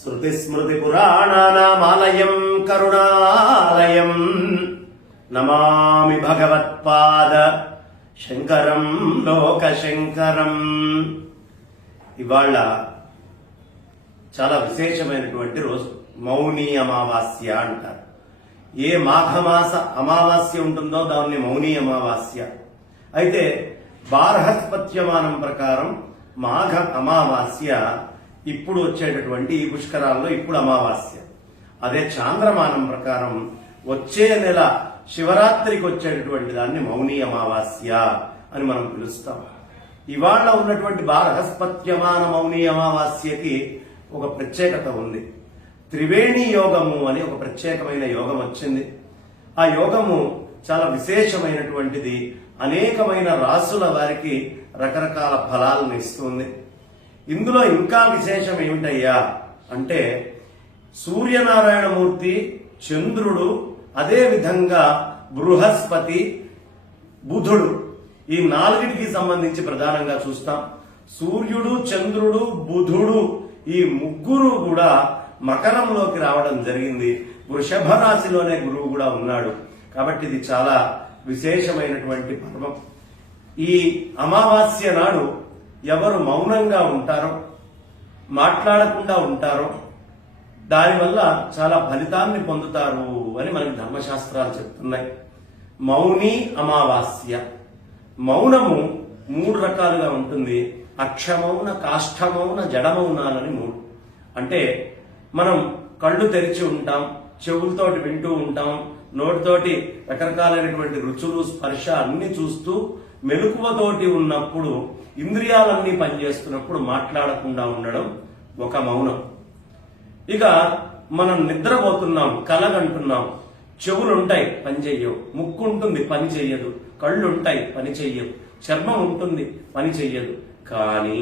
శృతిస్మృతిపురాణానామాలయం కరుణాలయం నమామి భగవత్పాద శంకరం లోకశంకరం. ఇవాళ చాలా విశేషమైనటువంటి రోజు, మౌని అమావాస్య అంటారు. ఏ మాఘమాస అమావాస్య ఉంటుందో దాన్ని మౌని అమావాస్య. అయితే బార్హస్పత్యమానం ప్రకారం మాఘ అమావాస్య ఇప్పుడు వచ్చేటటువంటి ఈ పుష్కరాల్లో ఇప్పుడు అమావాస్య. అదే చాంద్రమానం ప్రకారం వచ్చే నెల శివరాత్రికి వచ్చేటటువంటి దాన్ని మౌని అమావాస్య అని మనం పిలుస్తాం. ఇవాళ ఉన్నటువంటి బార్హస్పత్యమాన మౌని అమావాస్యకి ఒక ప్రత్యేకత ఉంది. త్రివేణి యోగము అని ఒక ప్రత్యేకమైన యోగం వచ్చింది. ఆ యోగము చాలా విశేషమైనటువంటిది. అనేకమైన రాసుల వారికి రకరకాల ఫలాలను ఇస్తుంది. ఇందులో ఇంకా విశేషం ఏమిటయ్యా అంటే, సూర్యనారాయణమూర్తి, చంద్రుడు, అదే విధంగా బృహస్పతి, బుధుడు, ఈ నాలుగిటికి సంబంధించి ప్రధానంగా చూస్తాం. సూర్యుడు, చంద్రుడు, బుధుడు ఈ ముగ్గురు కూడా మకరంలోకి రావడం జరిగింది. వృషభ రాశిలోనే గురువు కూడా ఉన్నాడు. కాబట్టి ఇది చాలా విశేషమైనటువంటి పర్వం. ఈ అమావాస్య నాడు ఎవరు మౌనంగా ఉంటారో, మాట్లాడకుండా ఉంటారో, దానివల్ల చాలా ఫలితాన్ని పొందుతారు అని మనకి ధర్మశాస్త్రాలు చెప్తున్నాయి. మౌని అమావాస్య. మౌనము 3 రకాలుగా ఉంటుంది. అక్షమౌన, కాష్ఠమౌన, జడమౌనాలని 3. అంటే మనం కళ్ళు తెరిచి ఉంటాం, చెవులతోటి వింటూ ఉంటాం, నోటితోటి రకరకాలైనటువంటి రుచులు, స్పర్శ అన్ని చూస్తూ మెలకువతోటి ఉన్నప్పుడు, ఇంద్రియాలన్నీ పనిచేస్తున్నప్పుడు మాట్లాడకుండా ఉండడం ఒక మౌనం. ఇక మనం నిద్రపోతున్నాం, కలగంటున్నాం, చెవులుంటాయి పని చెయ్యవు, ముక్కు ఉంటుంది పని చెయ్యదు, కళ్ళుంటాయి పని చెయ్యవు, చర్మం ఉంటుంది పని చెయ్యదు. కానీ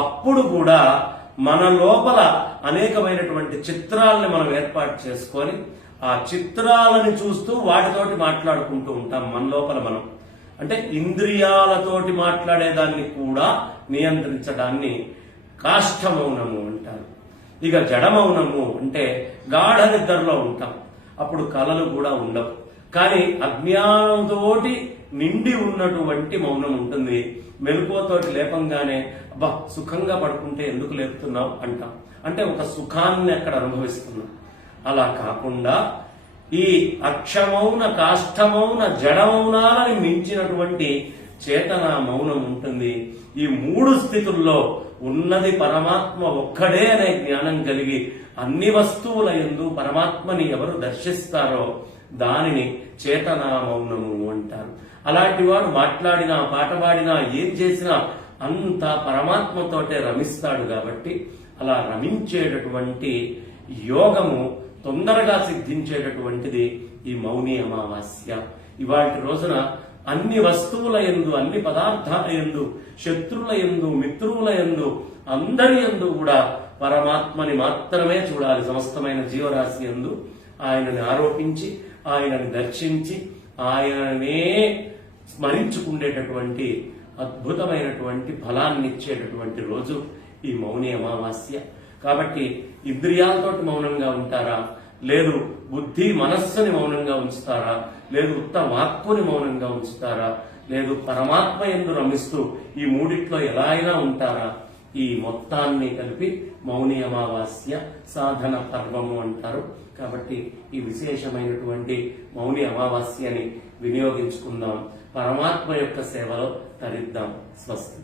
అప్పుడు కూడా మన లోపల అనేకమైనటువంటి చిత్రాలని మనం ఏర్పాటు చేసుకొని ఆ చిత్రాలని చూస్తూ వాటితోటి మాట్లాడుకుంటూ ఉంటాం. మన లోపల మనం అంటే ఇంద్రియాలతోటి మాట్లాడేదాన్ని కూడా నియంత్రించడాన్ని కాష్ఠమౌనము అంటారు. ఇక జడమౌనము అంటే గాఢ నిద్రలో ఉంటాం, అప్పుడు కలలు కూడా ఉండవు. కానీ అజ్ఞానంతోటి నిండి ఉన్నటువంటి మౌనం ఉంటుంది. మెలకువతోటి లేపంగానే అబ్బా సుఖంగా పడుకుంటే ఎందుకు లేపుతున్నావు అంటాం, అంటే ఒక సుఖాన్ని అక్కడ అనుభవిస్తున్నాం. అలా కాకుండా ఈ అక్షమౌన, కాష్ఠమౌన, జడమౌనాలని మించినటువంటి చేతన మౌనం ఉంటుంది. ఈ 3 స్థితుల్లో ఉన్నది పరమాత్మ ఒక్కడే అనే జ్ఞానం కలిగి అన్ని వస్తువుల యందు పరమాత్మని ఎవరు దర్శిస్తారో దానిని చేతన మౌనము అంటారు. అలాంటి వాడు మాట్లాడినా, పాట పాడినా, ఏం చేసినా అంతా పరమాత్మతోటే రమిస్తాడు. కాబట్టి అలా రమించేటటువంటి యోగము తొందరగా సిద్ధించేటటువంటిది ఈ మౌని అమావాస్య. ఇవాటి రోజున అన్ని వస్తువుల యందు, అన్ని పదార్థాల యందు, శత్రువుల యందు, మిత్రువుల యందు, అందరి యందు కూడా పరమాత్మని మాత్రమే చూడాలి. సమస్తమైన జీవరాశి యందు ఆయనని ఆరోపించి, ఆయనని దర్శించి, ఆయననే స్మరించుకునేటటువంటి అద్భుతమైనటువంటి ఫలాన్ని ఇచ్చేటటువంటి రోజు ఈ మౌని అమావాస్య. కాబట్టి ఇంద్రియాలతోటి మౌనంగా ఉంటారా, లేదు బుద్ధి మనస్సుని మౌనంగా ఉంచుతారా, లేదు ఉత్త వాక్కుని మౌనంగా ఉంచుతారా, లేదు పరమాత్మ యందు రమిస్తూ ఈ 3 ఎలా అయినా ఉంటారా, ఈ మొత్తాన్ని కలిపి మౌని అమావాస్య సాధన పర్వము అంటారు. కాబట్టి ఈ విశేషమైనటువంటి మౌని అమావాస్యని వినియోగించుకుందాం, పరమాత్మ యొక్క సేవలో తరిద్దాం. స్వస్తి.